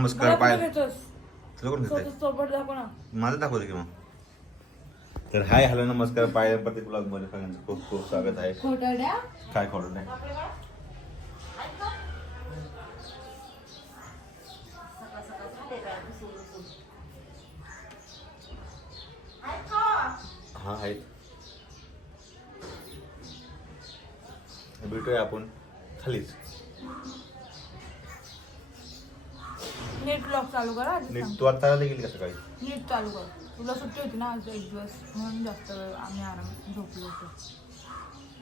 नमस्कार पाय तुला कोण घेतंय? माझं दाखवते की मग. तर हाय हॅलो नमस्कार पाय प्रत्येक ब्लॉगमध्ये सगळ्यांचं खूप खूप स्वागत आहे. खोटाड्या काय खोटं नाही हा आहे भेटूया आपण खालीच. नीट ब्लॉग चालू करा आधी नीट. तू आता गेली का सकाळी नीट चालू कर. तुला सुट्टी होती ना आज एक दिवस. म्हणून जास्त वेळ आम्ही आराम झोपलो होतो.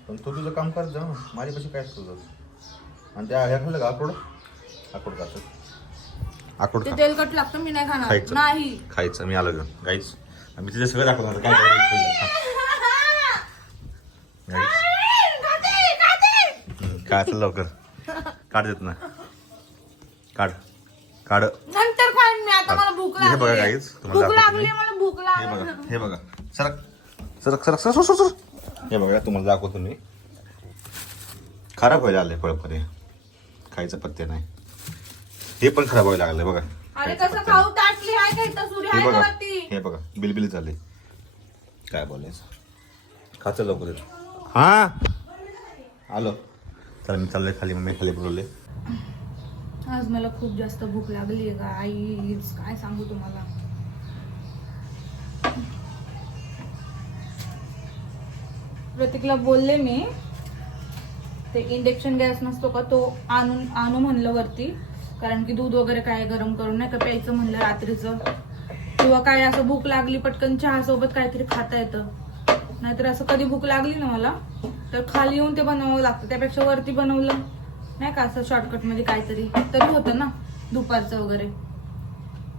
पण तू तुझं काम करत जा ना माझ्यापाशी काय तुझं? आणि त्या ह्या खाल्लं का? आकोड? आकोड खायचं आकोड ते खा. तेलकट लागतं मी नाही खाणार. खायचं. नाही. खायचं मी आलो घेऊन. गाईच मी तिथे सगळं दाखवतो आता काय करायचं काय असं लवकर. काढ देत ना काढ. काढ. नंतर खाईन मी आता मला भूक हे बघा लागली. तुम्हाला भूक दाखवतो लागली. मला भूक हे बघा लागली. हे बघा. सरक सरक सरक सर सर सर हे बघा तुम्हाला दाखवतो मी. खराब व्हायला आले फळफळे खायचं पत्ते नाही. हे पण खराब व्हायला लागले बघा. अरे खायचं कसं पत्ते खाऊ ताटली आहे का इथं सूर्य हे आहे का बघा. वरती? हे बघा बिलबिल झाले. काय बोलायचं? खाचं लवकर. हा? आलो. चला मी चाललोय खाली मम्मी खाली बोलवले. आज मला खूप जास्त भूक लागली आहे का आई काय सांगू तुम्हाला? प्रतीकला बोलले मी ते इंडक्शन गॅस नसतो का तो आणून आणू म्हणलं वरती कारण की दूध वगैरे काय गरम करून नाही का प्यायचं म्हणलं रात्रीचं. किंवा काय असं भूक लागली पटकन चहा सोबत काहीतरी खाता येतं. नाहीतर असं कधी भूक लागली ना मला तर खाली येऊन ते बनवावं लागतं. त्यापेक्षा वरती बनवलं. नाही का असं शॉर्टकटमध्ये काहीतरी? तरी होतं ना दुपारचं वगैरे.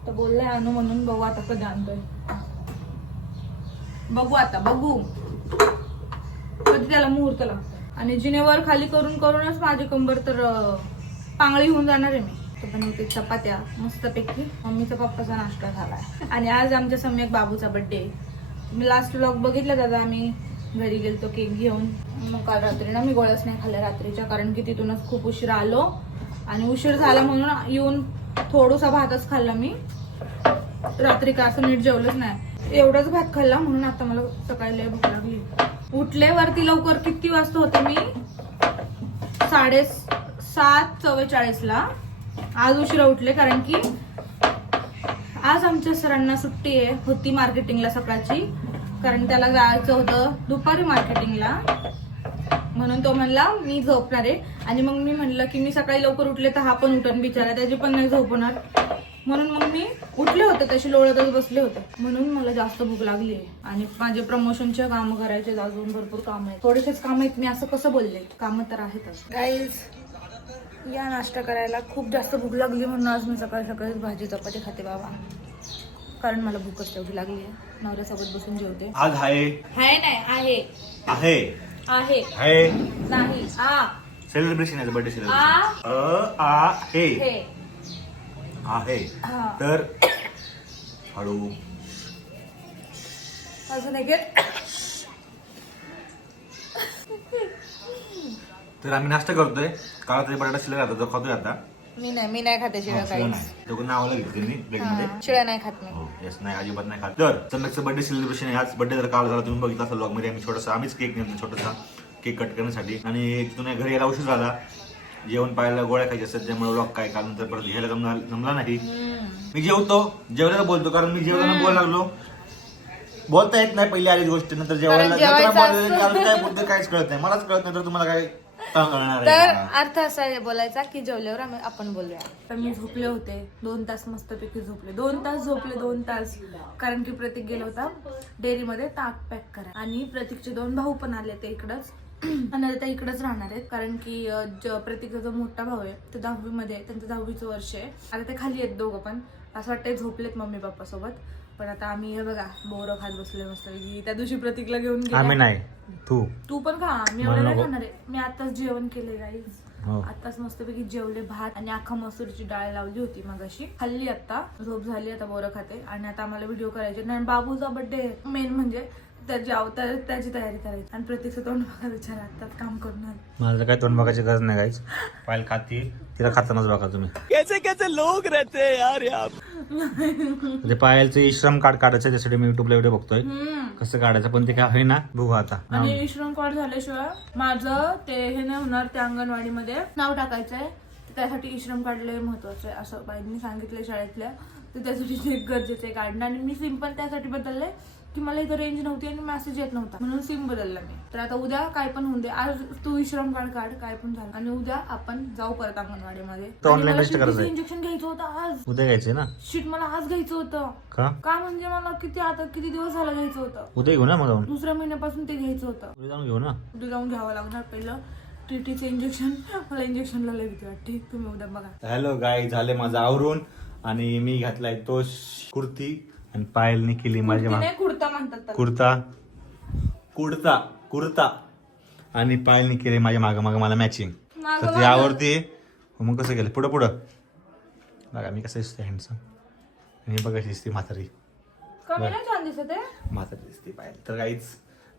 तर बोललाय आणू म्हणून बघू आता कधी आणतोय. बघू आता बघू. कधी त्याला मुहूर्त लागतो. आणि जिनेवर खाली करून करूनच माझी कंबर तर पांगळी होऊन जाणार आहे मी. तर बनवते चपात्या मस्तपैकी. मम्मीचा पप्पाचा नाश्ता झालाय. आणि आज आमच्या सम्यक बाबूचा बर्थडे मी लास्ट ब्लॉग बघितला दादा आम्ही. घरी गेलतो केक घेऊन. मग काल रात्री ना मी गोळ्याच नाही खाल्ल्या रात्रीच्या कारण की तिथूनच खूप उशीर आलो. आणि उशीर झाला म्हणून येऊन थोडासा भातच खाल्ला मी. रात्री का असं नीट जेवलंच नाही. एवढाच भात खाल्ला म्हणून आता मला सकाळी लय भूक लागली. उठले वरती लवकर किती वाजता होते मी? साडे सात चव्वेचाळीस ला. आज उशिरा उठले कारण की आज आमच्या सरांना सुट्टी आहे होती मार्केटिंगला सकाळची. कारण त्याला जायचं होतं दुपारी मार्केटिंगला म्हणून तो म्हणला मी झोपणार आहे. आणि मग मी म्हणलं की मी सकाळी लवकर उठले तर हा पण उठण बिचारा त्याची पण नाही झोपणार म्हणून मग मी उठले होते तशी लोळतच बसले होते. म्हणून मला जास्त भूक लागली आहे. आणि माझे प्रमोशनचे कामं करायचे अजून भरपूर काम आहेत. थोडेसेच काम आहेत मी असं कसं बोलले? कामं तर आहेतच गाईज या नाश्ता करायला खूप जास्त भूक लागली म्हणून आज मी सकाळी सकाळीच भाजी चपाती खाते बाबा. कारण मला भूकच तेवढी लागली आहे. नवऱ्यासोबत बसून जेवते. आज आहे. आहे नाही आहे. आहे. आहे. आहे. नाही आ. सेलिब्रेशन आहे बर्थडे. सेलिब्रेशन अ आ हे. हे. आहे. हा. तर हळू. अजून एक आहे. तर आम्ही नाश्ता करतोय. काळा तरी बटाटा शिल्लक राहतो तो खातोय आता. मी नाही मी नाही खाते शिळ्या काही नावाला घेतलं त्यांनी प्लेटमध्ये. शिळ्या नाही खात मी. हो येस नाही अजिबात नाही खात. तर चंदकचं बर्थडे सेलिब्रेशन आहे. आज बर्थडे जर काल झाला तुम्ही बघितला असेल ब्लॉगमध्ये आम्ही छोटासा आम्हीच केक नेतो छोटासा. केक कट करण्यासाठी. आणि तिथून घरी यायला उशीर झाला. जेवण पाहायला गोळ्या खायच्या असतात त्यामुळे ब्लॉग काय काल नंतर परत घ्यायला जमला जमला नाही. मी जेवतो. जेवल्याला बोलतो कारण मी जेवताना बोलायला लागलो. बोलता येत नाही पहिली आलीच गोष्ट नंतर जेवायला काय बोलतो काहीच कळत नाही. मलाच कळत नाही तर तुम्हाला काय कळणार तर आहे? अर्थ असा आहे बोलायचा की जेवल्यावर आम्ही आपण बोलूया. तर मी झोपले होते. दोन तास मस्तपैकी झोपले. दोन तास झोपले दोन तास. कारण की प्रतीक गेला होता. डेअरीमध्ये ताक पॅक करा आणि प्रतीकचे दोन भाऊ पण आले ते इकडंच. आणि आता ते इकडंच राहणार आहेत. कारण की अं, ज- प्रतीकचा जो मोठा भाऊ आहे तो दहावीमध्ये आहे. त्यांचं दहावीचं वर्ष आहे. आता ते खाली आहेत दोघं पण. असं वाटतंय झोपलेत मम्मी पप्पा सोबत पण आता आम्ही हे बघा बोरं खात बसलोय मस्त त्या दिवशी प्रतीकला घेऊन गेले आम्ही नाही. तू. तू पण खा. मी मला एवढं नाही नको. खाणार आहे. मी आताच जेवण केले गाईज हो. आताच मस्तपैकी जेवले भात आणि अख्खा मसूरची डाळ लावली होती मगाशी. खाल्ली आता. झोप झाली आता बोरं खाते. आणि आता आम्हाला व्हिडिओ करायचे. आणि बाबूचा बर्थडे मेन म्हणजे त्याची अवतार त्याची तयारी करायची. आणि प्रत्यक्ष तोंड बघा विचार आताच काम करून. मला काय तोंड बघायची गरज नाही गाईच पायल खाती तिला खातानाच बघा तुम्ही. ते पायलचं श्रम कार्ड काढायचं त्यासाठी मी युट्यूबला व्हिडिओ बघतोय. कसं काढायचं पण ते काय होईना बघू आता. आणि विश्रम कार्ड झाल्याशिवाय माझं ते हे नाही होणार त्या अंगणवाडीमध्ये नाव टाकायचंय. त्यासाठी इश्रम कार्ड लय महत्वाचं आहे असं बाईंनी सांगितलंय शाळेतल्या. तर त्यासाठी गरजेचं आहे काढणं. आणि मी सिम पण त्यासाठी बदललंय की मला इथं रेंज नव्हती आणि मेसेज येत नव्हता. म्हणून सिम बदलला मी. तर आता उद्या काय पण होऊन दे. आज तू विश्रम कार्ड काढ काय पण झालं. आणि उद्या आपण जाऊ परत अंगणवाडीमध्ये. इंजेक्शन घ्यायचं होतं आज? उद्या घ्यायचे ना? शीट मला आज घ्यायचं होतं. का? म्हणजे मला किती आता किती दिवस झाला घ्यायचं होतं? उद्या घेऊ ना मग जाऊन? दुसऱ्या महिन्यापासून ते घ्यायचं होतं. उद्या जाऊन घेऊ ना? उद्या जाऊन घ्यावं लागणार पहिलं. टीटीचं इंजेक्शन मला इंजेक्शनला लय भीती वाटते. तुम्ही उद्या बघा. हॅलो गाय झाले माझं आवरून. आणि मी घातलाय तो कुर्ती. आणि पायलने केली माझ्या माग तिने कुर्ता म्हणतात त्याला. कुर्ता. कुर्ता कुर्ता. आणि पायलने केली माझ्या मागं मागं मला मॅचिंग मागं तर ती आवडते. मग कसं केलं? पुढं पुढं. बघा मी कसं दिसते हँडसम आणि बघा दिसते म्हातारी. कमी नाही छान दिसत आहे. म्हातारी दिसते पायल. तर काहीच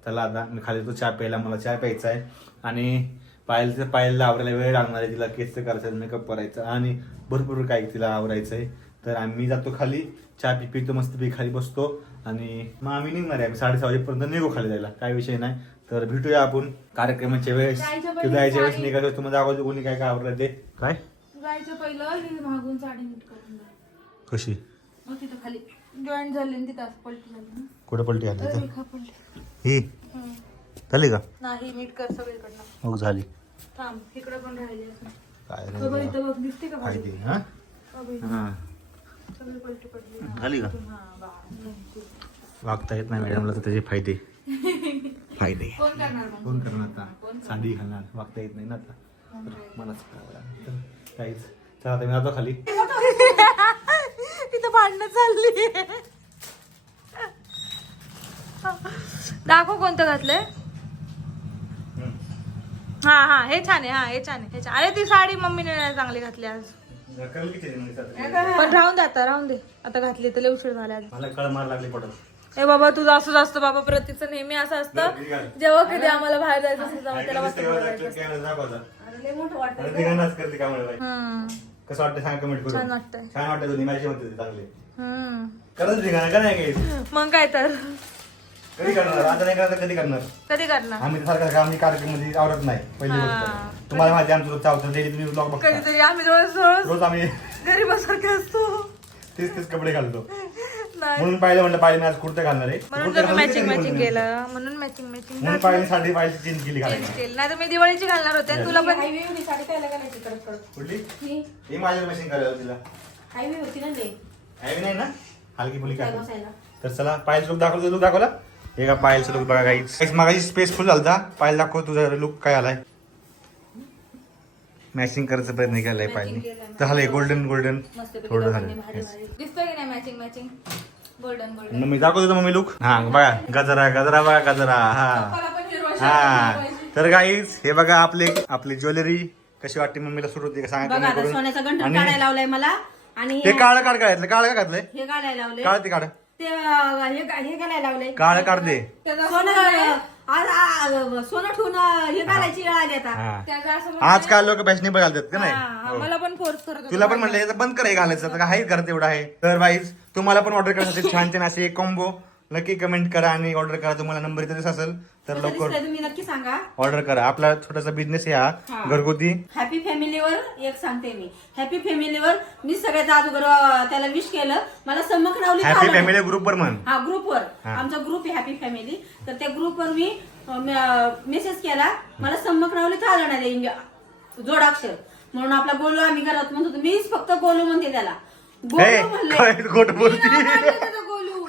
त्याला आता मी खाली तो चहा प्यायला मला चहा प्यायचा आहे. आणि पायल पायलला आवरायला वेळ लागणार आहे. तिला केस करायचं मेकअप करायचं आणि भरपूर काही तिला आवरायचं आहे. तर आम्ही जातो खाली चहा पी पितो मस्त पी खाली बसतो आणि मग आम्ही निघणार आहे. आम्ही साडेसहा वाजेपर्यंत निघू खाली जायला. काय विषय नाही. तर भेटूया आपण कार्यक्रमाच्या वेळेस. जायच्या किंवा जायच्या वेळेस निघायचं तुम्हाला दाखवतो कोणी काय काय आवडलं ते. काय? जायचं पहिलं मागून साडी नीट करून द्या. कशी? मग तिथं खाली. जॉईन झाली आणि तिथं असं पलटी झाली ना. कुठं पलटी घातली ही. झाली का? नाही नीट कर सगळीकडनं. मग झाली. थांब इकडं पण राहिली. काय नाही बघ दिसते का हा. झाली का? हा. वागता येत नाही मॅडमला तर त्याचे फायदे. फायदे. कोण करणार मग? कोण करणार आता? साडी घालणार. वागता येत नाही ना आता. तर मलाच काहीच. चला आता मी जातो खाली. इथं भांडणं चालली. दाखव कोणतं घातलंय. हा हा हे छान आहे हा हे छान आहे हे छान अरे ती साडी मम्मीने नाही चांगली घातली आज. पण राहून दे आता राहून दे. आता घातली तर लय उशीर झाला आज. मला कळ मार लागली पडत ए बाबा तुझं असंच असतं बाबा प्रतीचं नेहमी असं असतं. जेव्हा कधी आम्हाला बाहेर जायचं असेल तेव्हा त्याला मस्त बोलायचं. हम्म. कसं वाटतं सांग कमेंट करून. छान वाटतंय. छान वाटतं दोन्ही माझी होते चांगले. हम्म. करत ठिकाण का नाही काही? मग काय तर. कधी करणार? आता नाही करणार तर कधी करणार? कधी करणार? आम्ही सारखं आम्ही कार्यक्रममध्ये आवडत नाही पहिली हा. गोष्ट तुम्हाला माहिती आहे, आमचं रोजचं आवडतं डेली तुम्ही ब्लॉग बघता. कधीतरी आम्ही रोज रोज रोज आम्ही गरीबासारखे असतो. तेच तेच कपडे घालतो. नाही. म्हणून पाहिलं म्हणलं पाहिजे मी आज कुर्ते घालणार आहे. म्हणून कुर्ते तर घालून मॅचिंग मॅचिंग बोलले केलं. म्हणून मॅचिंग मॅचिंग म्हणून पाहिजे साडी पाहिजे चेंज केली घालायला. केलं. नाही तर मी दिवाळीची घालणार होते. तुला पण हायवे होती साडी काय घालायची करत करत कुठली? ही? हे माझ्या मशीन करायला तिला. हायवे होती ना ते. आहे नाही ना? हलकी फुलकी काय आहे. बसायला. तर चला पायल लुक दाखवतो लुक दाखवला? हे का पायलचं लुक बघा काही मागाशी स्पेस फुल झालता पायल दाखव तुझा लुक काय आलाय. मॅचिंग करायचा प्रयत्न केलाय पायलने तर झालंय गोल्डन गोल्डन थोडं झालं. दिसतोय की नाही matching matching golden golden mummy दाखवतो मम्मी लुक हा बघा. गजरा गजरा बघा गजरा. हा. हा. तर गाईज हे बघा आपले आपली ज्वेलरी कशी वाटते मम्मीला सुरू होती सांगा. सोन्याचा काढायला लावलाय मला. आणि ते काळ काढ काढायचं काळ का घातलंय? हे काढायला लावले काळ ते काढ. ते अं, हे का- हे घालायला लावले काळ काढ दे. त्याचं असं सोनं म्हणणं आहे- आज आ- सोनं ठेवून हे घालायची वेळ आली आता. हा. त्याचं असं म्हणणं आहे- आजकाल लोक फॅशनेबल घालतात का नाही? हा, हो. मला पण फोर्स करत होते. तुला पण म्हणलं याचं बंद करायला घालायचं. आता काही करत एवढं आहे. तर वाईज तुम्हाला पण ऑर्डर करण्यासाठी छान छान असे कॉम्बो नक्की कमेंट करा आणि ऑर्डर करा. तुम्हाला नंबर इथे असेल. तर कसं लवकर तुम्ही नक्की सांगा. ऑर्डर करा. आपला छोटासा बिझनेस आहे हा. हा. घरगुती. हॅपी फॅमिलीवर एक सांगते मी. हॅपी फॅमिलीवर मी सगळ्यात अगोदर अं, त्याला विश केलं. मला सम्मक नावली हॅपी फॅमिली ग्रुपवर म्हण. हा ग्रुपवर हा. आमचा ग्रुप आहे हॅपी फॅमिली तर त्या ग्रुपवर मी मेसेज केला. मला सम्मक नावली तर आलं नाही जोडाक्षर म्हणून आपला गोलू आम्ही घरात म्हणत होतो मीच फक्त गोलू म्हणते त्याला. हे, गोलू म्हणले. काय खोट बोलती? मी नाव काढलं त्याचं गोलू.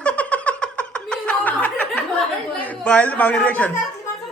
मी नाव काढलं. पाहिलं मागणी रिएक्शन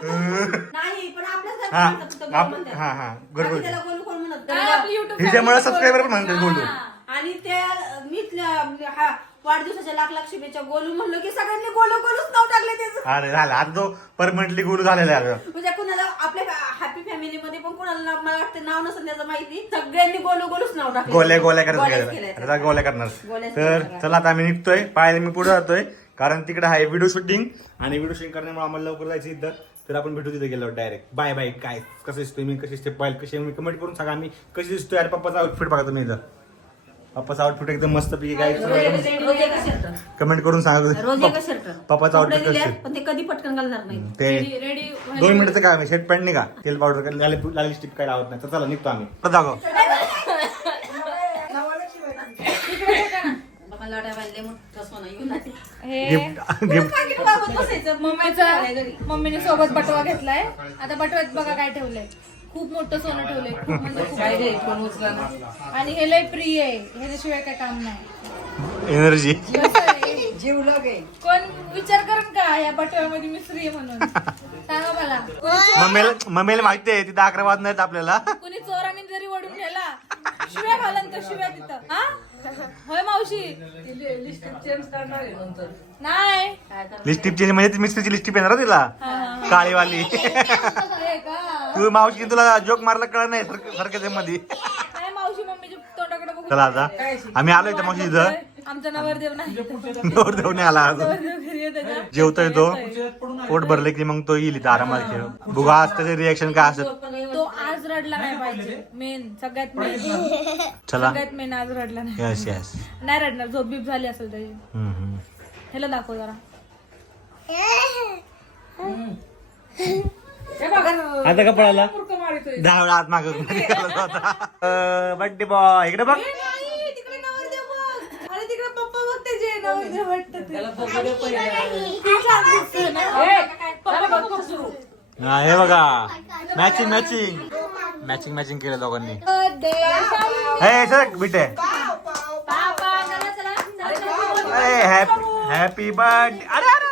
नाही पण आपल्याच हा, म्हणतात फक्त गोलू आप- म्हणतात. हा, हा, घरगुती. त्याला गोलू कोण म्हणत काय नाही. आपली YouTube हिच्यामुळे family सबस्क्रायबर पण. म्हणतात गोलू हा. आणि त्या मी त्या- हा वाढदिवसाच्या लाख लाख शुभेच्छा गोलू म्हणलो की सगळ्यांनी गोलू गोलूच नाव टाकले त्याचं अरे झालं आता तो परमनंटली गुरु झालेला आहे आता. म्हणजे कुणाला आपल्या हॅपी फॅमिली मध्ये पण कुणाला नाव- मला वाटतं नाव नसेल त्याचं माहिती सगळ्यांनी गोलू गोलूच नाव टाकलं गोल्या गोल्या करत गोल्याच गेलं. केलंय आता गोल्या करणार गोल्याच तर केलंय. चला आता आम्ही निघतोय पाय मी पुढे जातोय कारण तिकडे आहे व्हिडिओ शूटिंग आणि व्हिडिओ शूटिंग करण्यामुळे आम्हाला लवकर जायचं इथं. तर आपण भेटू तिथे गेलो डायरेक्ट बाय बाय काय कसं दिसतोय मी? कशी स्टेप पाहिजे कशी मी कमेंट करून सांगा आम्ही. कशी दिसतोय? आणि पप्पाचा आउटफिट बघा तुम्ही इथं. पप्पाचा आउटफिट एकदम मस्त पैकी काय कमेंट करून सांगा पप्पाचा? पण ते कधी पटकन घालणार नाही ते रेडी दोन मिनिटाचं काय शर्ट पॅन्ट नाही का तेल पावडर लाल लाल स्टिक काय लावत नाही. तर चला निघतो आम्ही. दाखव मोठं सोनं आले. हे गिफ्ट गिफ्ट सांगितलं बाबा बसायचं. मम्मीचा मम्मीने सोबत बटवा घेतलाय. आता बटव्यात बघा काय ठेवलंय. खूप मोठं सोनं ठेवलंय. खूप म्हणजे खूप आणि हे लय प्रिय आहे. ह्याच्याशिवाय काय काम नाही. एनर्जी कसं आहे? कोण विचार करून का या बटव्यामध्ये मी स्त्री आहे म्हणून? सांगा मला. कोणी मम्मीला मम्मीला माहिती आहे तिथं अकरा नाहीत आपल्याला. कुणी चोराने जरी ओढून गेला शिव्या घालन तर शिव्या तिथं. हा? नाही. लिस्टिप चेंज म्हणजे ती मिस्त्रीची लिस्टिप येणार ना तिला? काळीवाली. तू मावशी तुला जोक मारला कळ नाही सारखं मध्ये नाही मावशी मम्मीच्या तोंडाकडे बघू चला आता. आम्ही आलो इथं मावशी इथं आमचा नवरदेव नाही. आला अजून. नवरदेव घरी आहे त्याच्या. जेवतोय तो. पोट भरले की मग तो येईल इथं आरामात खेळ. बघा आज त्याचे रिएक्शन काय असत तो आज रडला नाही पाहिजे. मेन सगळ्यात मेन चला. सगळ्यात मेन आज रडला नाही. यस यस नाही रडणार. झोप बीप झाली असेल त्याची ह्याला दाखव जरा. आता का पळाला दहा वेळा आत माग बड्डे बॉय. इकडे बघ नाही, तिकडे नवरदेव बघ. अरे तिकडे पप्पा बघ वाटतं ते. बघ. हा, हे बघा. मॅचिंग मॅचिंग मॅचिंग मॅचिंग केलं दोघांनी. हे सर बिटे. अरे हॅपी बर्थडे अरे अरे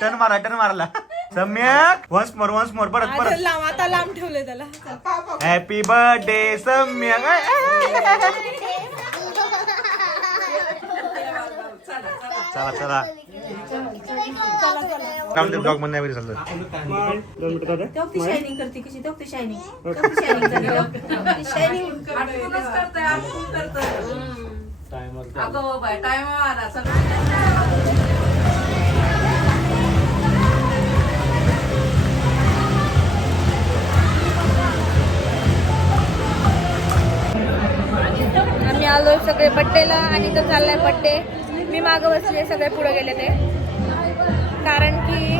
टर्न मारा टर्न मारला Samyak. Once more once more परत आता परत. लांब आता लांब ठेवलंय त्याला. हॅपी बर्थडे सम्यक ए, ए, ए. चला चला. काय म्हणते ब्लॉगमध्ये नाही चाललं तेव्हा ती शायनिंग करते कशी आलोय सगळे बड्डेला आणि तर चाललाय बड्डे. मी मागं बसले सगळे पुढे गेले ते. कारण की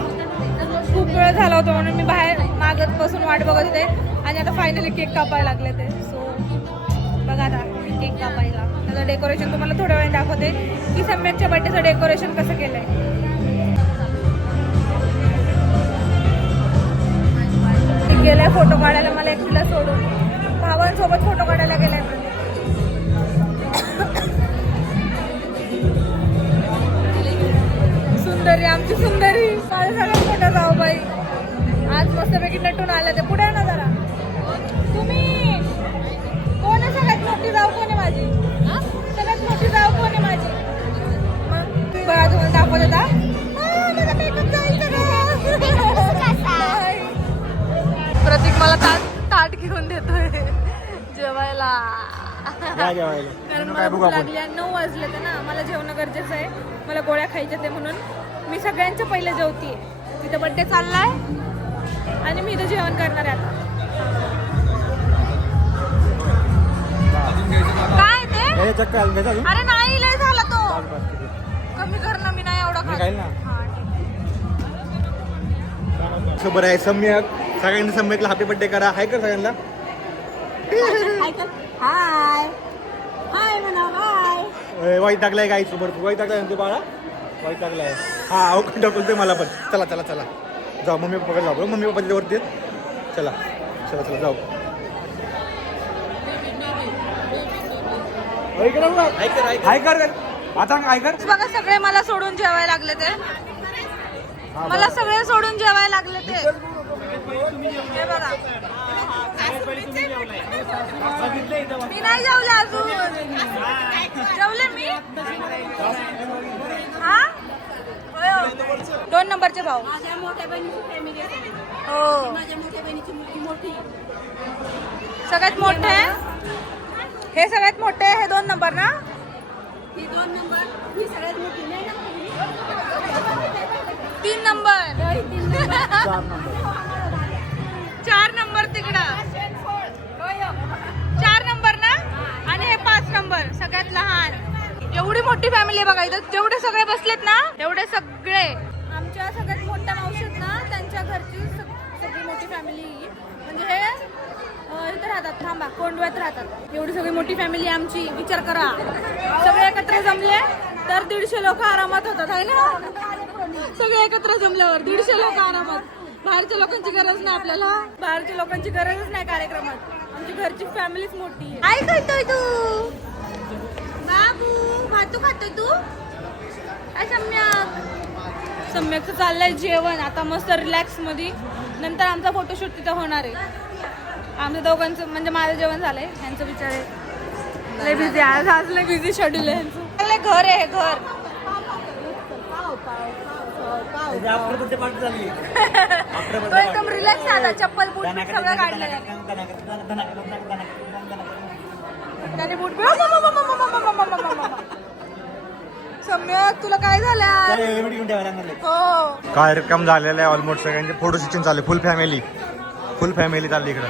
खूप वेळ झाला होता म्हणून मी बाहेर मागत बसून वाट बघत होते. आणि आता फायनली केक कापायला लागले ते. सो बघा आता केक कापायला. त्याचं डेकोरेशन तुम्हाला थोड्या वेळ दाखवते. की सम्यकच्या बड्डेचं डेकोरेशन कसं केलं आहे गेलाय फोटो काढायला मला एकटीला सोडून. भावांसोबत फोटो काढायला गेलाय आमची सुंदरी. माझ्या सगळ्यात मोठा जाऊ बाई. आज मस्तपैकी नटून आल्या ते पुढे ना जरा. तुम्ही कोण आहे सगळ्यात मोठी जाऊ? कोण आहे माझी? सगळ्यात मोठी जाऊ कोण आहे माझी? मग बघा तुम्हाला दाखवत होता. प्रतीक मला ताट ताट घेऊन देतोय. जेवायला. कारण मला भूक लागली आणि नऊ वाजले तर ना. मला जेवण गरजेचं आहे. मला गोळ्या खायच्या ते म्हणून. मी सगळ्यांच्या पहिले जेवतीये. तिथं बड्डे चाललाय. आणि मी इथं जेवण करणार आहे काय ते? अरे नाही लय झाला तो. कमी कर ना मी नाही एवढा. हा. खबर आहे. सम्यक. सगळ्यांनी सम्यकला हॅपी बर्थडे करा. हाय कर सगळ्यांना. हाय हाय. म्हणा हाय. वाईट टाकलाय गाई सोबत वाईट टाकलाय तू बाळा? वाईट टाकलाय. हा अहो टाकलतोय मला पण. चला चला चला. जाऊ मम्मी पप्पा जाऊ मम्मी पप्पा तिच्यावरती आहेत. चला. चला चला जाऊ. हाय कर आता हाय कर बघा सगळे मला सोडून जेवायला लागले ते. मला सगळे सोडून जेवायला लागले ते. हे बघा. मी नाही जेवले अजून. जेवले मी? हो. दोन नंबरचे भाऊ. माझ्या मोठ्या बहिणीची फॅमिली आहे हो. माझ्या मोठ्या बहिणीची मुलगी मोठी सगळ्यात मोठे? हे सगळ्यात मोठे हे दोन नंबर ना? ही दोन नंबर. ही सगळ्यात मोठी नाही ना तीन नंबर. ही तीन नंबर. चार नंबर. तिकडं. चार नंबर ना? आणि हे पाच नंबर. सगळ्यात लहान. एवढी मोठी फॅमिली आहे बघा इथं जेवढे सगळे बसलेत ना तेवढे सगळे. आमच्या सगळ्यात मोठ्या मावशी आहेत ना त्यांच्या घरची सग- सगळी मोठी फॅमिली म्हणजे हे इथं राहतात थांबा कोंडव्यात राहतात. एवढी सगळी मोठी फॅमिली आमची विचार करा. सगळे एकत्र जमले तर दीडशे लोक आरामात होतात आहे ना? सगळे एकत्र जमल्यावर दीडशे लोक आरामात. बाहेरच्या लोकांची गरज नाही आपल्याला. बाहेरच्या लोकांची गरजच नाही कार्यक्रमात. आमची घरची फॅमिलीच मोठी आहे. काय करतोय तू खातोय तू काय सम्यक सम्यकचं चाललंय जेवण आता मस्त रिलॅक्समध्ये नंतर आमचा फोटोशूट तिथं होणार आहे आमच्या दोघांचं म्हणजे माझं जेवण झालंय ह्यांचं विचार आहे लय बिझी आज आज लय बिझी शेड्यूल आहे ह्यांचं चांगलं घर आहे हे घर तो एकदम रिलॅक्स झाला चप्पल बूट सगळं काढलं त्याने बीट- सम्यक तुला काय झालं हो. कार्यक्रम झालेला आहे ऑलमोस्ट सगळ्यांचे. फोटो सेशन चालू फुल फॅमिली फुल फॅमिली चालली इकडं.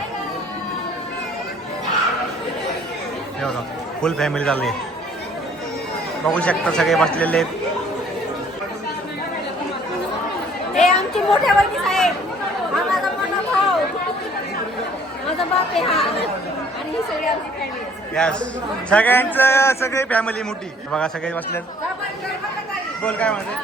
हे बघा. फुल फॅमिली चालली बघू शकता सगळे बसलेले आहेत. हे आमची मोठ्या बहिणी साहेब. हा माझा मोठा भाऊ. माझा बाप आहे हा. आणि ही सगळी आमची फॅमिली यस सगळ्यांचं सगळी फॅमिली मोठी. बघा सगळे बसलेत. बोल काय म्हणते?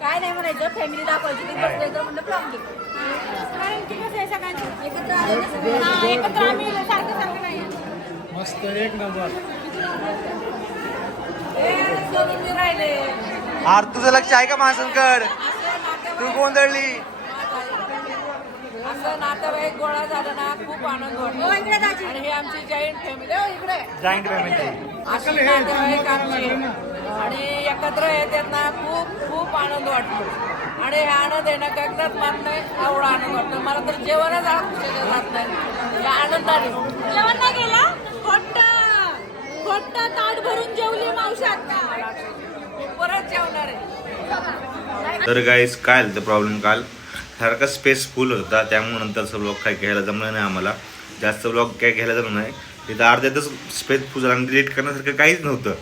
काय नाही म्हणायचं फॅमिली दाखवायची ती बसले तर म्हणलं प्लॉन घे कारण की कसं आहे सगळ्यांचं एकत्र आले. हा, एकत्र आम्ही सारखं सारखं नाही मस्त एक नंबर. ए, सोडून मी राहिले. आर तुझं लक्ष आहे का माणसांकड तू गोंधळली. असं नातेवाईक गोळा झाला ना खूप आनंद हो वाटतो इकडे दाजी आणि हे आमची जॉईंट फॅमिली हो इकडे. जॉईंट फॅमिली अशी नातेवाईक आमची. आणि एकत्र येतात ना खूप खूप आनंद वाटतो. आणि हे आनंद ना गगनात मात नाही एवढा आनंद वाटतो. मला तर जेवणच आयुष्यात जात नाही. या आनंदाने. जेवण नाही गेला खोट्ट ताट भरून जेवली मावशी आता. परत जेवणार आहे. तर गाईस काय झालं प्रॉब्लेम काल? सारखा स्पेस फुल होता त्यामुळे नंतरचा ब्लॉग काय घ्यायला जमलं नाही आम्हाला. जास्त ब्लॉग काय घ्यायला जमलं नाही. तिथं अर्ध्यातच स्पेस फुल झाला आणि डिलीट करण्यासारखं काहीच नव्हतं.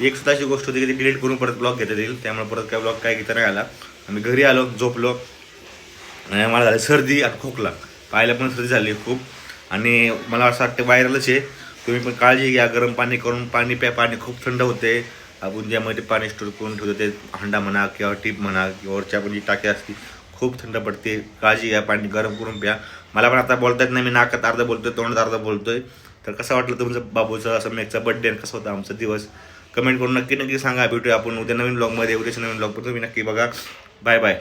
एक सुद्धा अशी गोष्ट होती की ती डिलीट करून परत ब्लॉग घेता येईल. त्यामुळे परत काय ब्लॉग काय घेता नाही आला. आम्ही घरी आलो झोपलो. आणि मला झाली सर्दी आणि खोकला. पाहायला पण सर्दी झाली खूप. आणि मला असं वाटतं व्हायरलच आहे. तुम्ही पण काळजी घ्या. गरम पाणी करून पाणी प्या. पाणी खूप थंड होते. आपण ज्यामध्ये पाणी स्टोर करून ठेवतो ते हंडा म्हणा किंवा टीप म्हणा किंवा वरच्या पण जी टाकी असते खूप थंड पडते. काळजी घ्या. पाणी गरम करून प्या. मला पण आता बोलता येत नाही. मी नाकात अर्धा बोलतोय तोंडात अर्धा बोलतोय. तर कसं वाटलं तुमचं बाबूचं असं मेकचा बड्डे आणि कसा होता आमचा दिवस? कमेंट करून नक्की नक्की सांगा. भेटूया आपण उद्या नवीन ब्लॉगमध्ये उद्याच्या नवीन ब्लॉग तुम्ही नक्की बघा. Bye bye